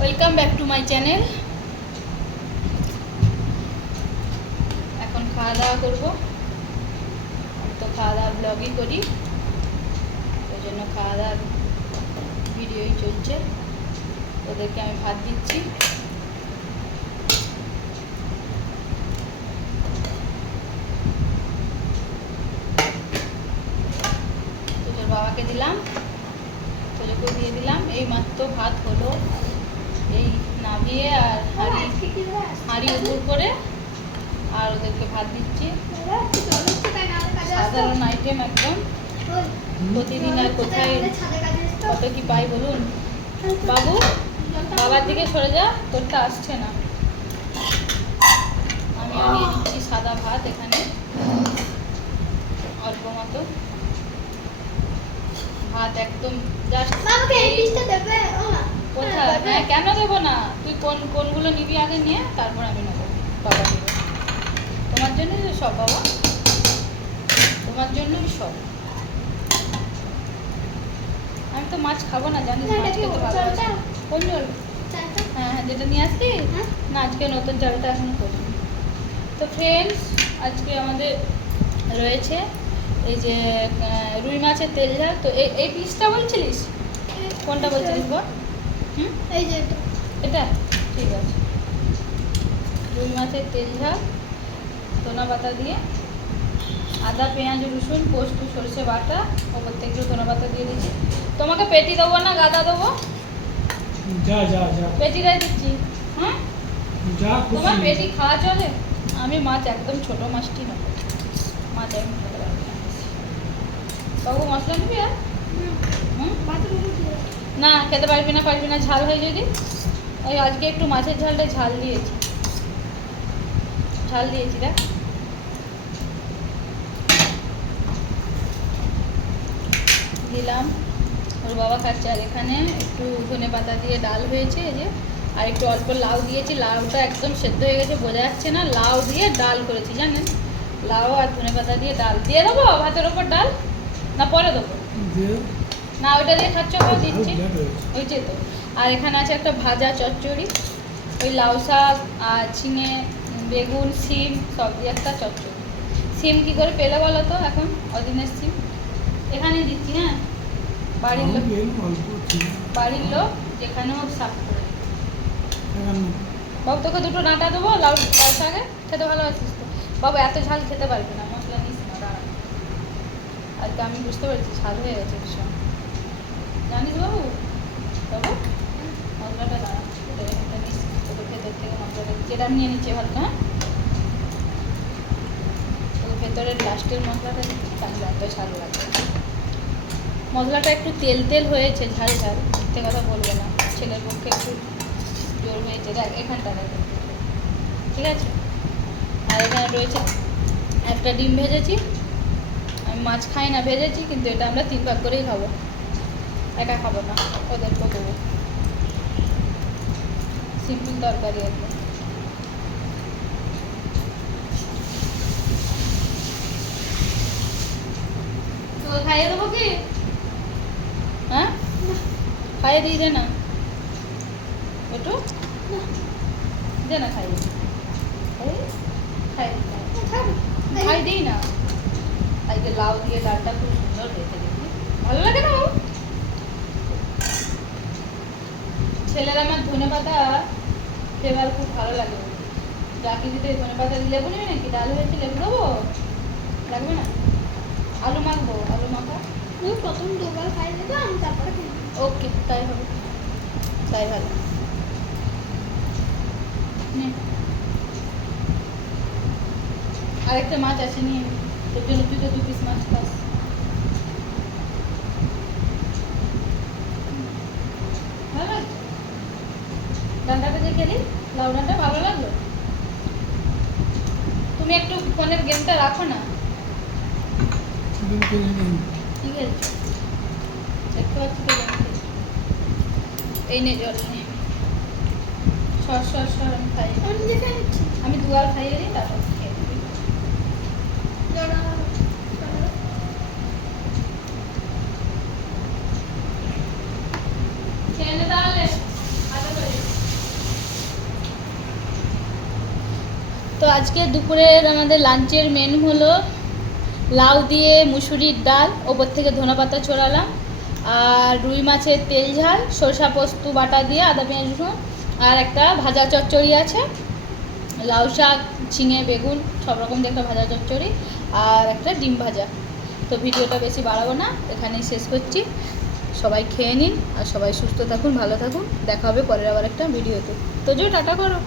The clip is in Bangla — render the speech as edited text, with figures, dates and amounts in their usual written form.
Welcome back to my channel. এখন খাওয়া দাওয়া করবো। আমি তো খাওয়া দাওয়া ব্লগই করি, ওই জন্য খাওয়া দাওয়ার ভিডিওই চলছে। ওদেরকে আমি ভাত দিচ্ছি। তোদের বাবাকে দিলাম, তোদেরকেও দিয়ে দিলাম। এই মাত্র ভাত হলো, এই নামিয়ে আর হাঁড়ি উপর করে আর ওদেরকে ভাত দিচ্ছি। সাধারণ আইটেম একদম, প্রতিদিন আর কোথায় কত কি পাই বলুন। বাবু বাবার দিকে সরে যা, তোরটা আসছে না। আমিও নিয়ে নিচ্ছি সাদা ভাত, এখানে অল্প মতো ভাত, একদম জাস্ট। কোথায়? হ্যাঁ, কেন দেবো না? তুই কোনগুলো নিবি আগে নিয়ে, তারপর আমি নেবো। বাবা নেবো, তোমার জন্য সব বাবা, তোমার জন্যই সব। আমি তো মাছ খাবো না, জানিস, মাছ খেতে ভালোবাসি। কোন জল? হ্যাঁ হ্যাঁ, যেটা নিয়ে আসবি না। আজকে নতুন চালটা এখন করি। তো ফ্রেন্ডস, আজকে আমাদের রয়েছে এই যে রুই মাছের তেল ঝাল। তো এই পিসটা বলছিলিস? কোনটা বলছিলিস বল? এই যে এটা ঠিক আছে। রুই মাছের তেল ঝাল, ধনা পাতা দিয়ে, আদা পেঁয়াজ রসুন পোস্ত সরষে বাটা, ওপর থেকে একটু ধনা পাতা দিয়ে দিচ্ছি। তোমাকে পেটি দেবো না গাদা দেবো? যা যা যা, পেটিটাই দিচ্ছি। হ্যাঁ, যা তোমার খুশি। পেটি খাওয়া চলে? আমি মাছ একদম ছোট মাছটি নেবো, মাছ একদম খেতে পারবো না। বাবু মশলা নিবি আর? না, খেতে পারবি না, ঝাল হয় যদি। ওই আজকে একটু মাছের ঝালটা ঝাল দিয়েছি দেখ। দিলাম, ওর বাবা খাচ্ছে। আর এখানে একটু ধনে পাতা দিয়ে ডাল হয়েছে, এই যে। আর একটু অল্প লাউ দিয়েছি, লাউটা একদম সেদ্ধ হয়ে গেছে, বোঝা যাচ্ছে না। লাউ দিয়ে ডাল করেছি, জানেন। লাউ আর ধনে পাতা দিয়ে ডাল দিয়ে দেবো ভাতের ওপর ডাল, না পরে দেবো? না, ওইটা দিয়ে খাচ্ছ? দিচ্ছি, ওই যে তো। আর এখানে আছে একটা ভাজা চচ্চড়ি, ওই লাউ শাক আর ঝিঙে বেগুন সিম সব দিয়ে একটা চচ্চড়ি। সিম কী করে পেলে বলো তো এখন? অদিনের সিম এখানেই দিচ্ছি। হ্যাঁ, বাড়ির লোক যেখানেও সাফ করে দিচ্ছি। বাবু তোকে দুটো ডাঁটা দেবো, লাউ শাকে খেতে ভালোবাসিস তো? বাবু এত ঝাল খেতে পারবি না, মশলা নিস না, দাঁড়া। আজকে আমি বুঝতে পারছি ঝাল হয়ে গেছে ভীষণ, জানিস বাবু। বাবু মশলাটা দাঁড়া, নিস তোকে ভেতর থেকে মশলাটা যেটা আমি নিয়ে নিচ্ছি ভালো। হ্যাঁ, তোকে ভেতরের লাস্টের মশলাটা দিচ্ছি, তাহলে এত ঝাল লাগবে। মশলাটা একটু তেল তেল হয়েছে, ঝাল ঝাল, মিথ্যে কথা বলবে না। ছেলের পক্ষে একটু জোর হয়েছে, দেখ এখানটা দেখ, ঠিক আছে। আর এখানে রয়েছে একটা ডিম ভেজেছি। আমি মাছ খাই না, ভেজেছি, কিন্তু এটা আমরা 3 ভাগ করেই খাবো, একা খাবো না, ওদেরকেও দেবো। সিম্পল তরকারি একদম। তো খাইয়ে দেবো কি? হ্যাঁ, খাইয়ে দিয়ে দে না, একটু দে না, খাইয়ে খাই দিই না। আজকে লাউ দিয়ে ডালটা খুব সুন্দর হয়েছে, দেখি ভালো লাগে না? ছেলের আমার ধনে পাতা ফ্লেভার খুব ভালো লাগে। যাকে দিতে ধনে পাতা লেবু নেবে নাকি? ডাল হয়েছে, লেবু দেবো? লাগবে না? আলু মাখবো, আলু মাখা। প্রথম দুবার খাই দেবো, আমি তারপরে ওকে, তাই হবে, তাই ভালো। আরেকটা মাছ আছে, নিয়ে তোর জন্য। তুই তো 2 পিস মাছ খাস। ভালো লাগছে ডান্ডাটা যে খেলি, লাউ ডান্ডা ভালো লাগলো। তুমি একটু ফোনের গেমটা রাখো না, ঠিক আছে? দেখতে পাচ্ছি তো গেম খেলছি। এই নে জল নে, সর আমি খাই। আমি দুয়ার খাইয়ে দিই, তারপর খেয়ে দিবি। খেয়ে নে তাহলে, আদা করে। আজকে দুপুরের আমাদের লাঞ্চের মেনু হলো লাউ দিয়ে মুসুরির ডাল, ওপর থেকে ধনেপাতা ছড়ালাম, আর রুই মাছের তেল ঝাল, সরষা পোস্ত বাটা দিয়ে আদা পেঁয়াজ রসুন, আর একটা ভাজা চচ্চড়ি আছে, লাউ শাক, ঝিঙে, বেগুন সব রকম দিয়ে একটা ভাজা চচ্চড়ি, আর একটা ডিম ভাজা। তো ভিডিওটা বেশি বাড়াবো না, এখানেই শেষ করছি। সবাই খেয়ে নিন আর সবাই সুস্থ থাকুন, ভালো থাকুন। দেখা হবে পরের আবার একটা ভিডিওতে। তো টাটা করো।